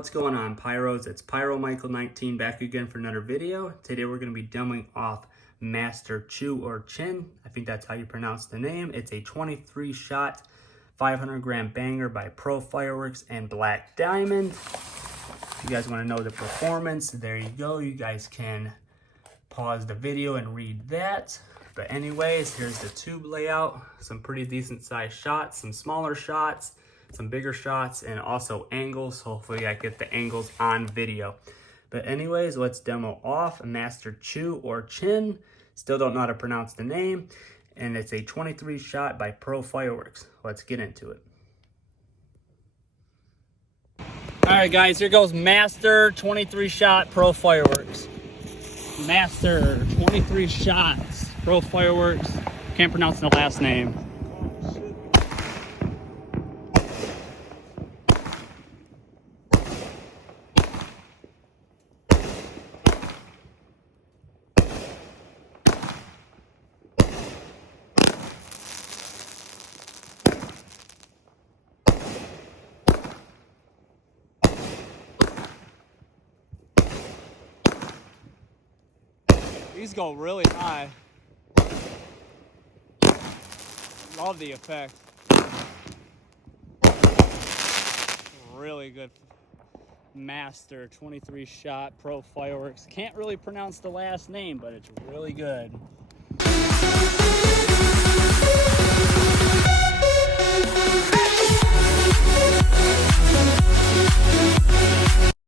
What's going on, Pyros? It's Pyro Michael 19 back again for another video. Today we're going to be demoing off Master Cheu or Chin. I think that's how you pronounce the name. It's a 23 shot 500 gram banger by Pro Fireworks and Black Diamond. If you guys want to know the performance, there you go. You guys can pause the video and read that. But anyways, here's the tube layout. Some pretty decent sized shots, some smaller shots, some bigger shots, and also angles. Hopefully I get the angles on video. But anyways, let's demo off Master Cheu or Chin. Still don't know how to pronounce the name. And it's a 23 shot by Pro Fireworks. Let's get into it. All right, guys, here goes Master 23 shot Pro Fireworks. Master 23 shots Pro Fireworks. Can't pronounce the last name. These go really high. Love the effect. Really good. Master 23 shot Pro Fireworks. Can't really pronounce the last name, but it's really good.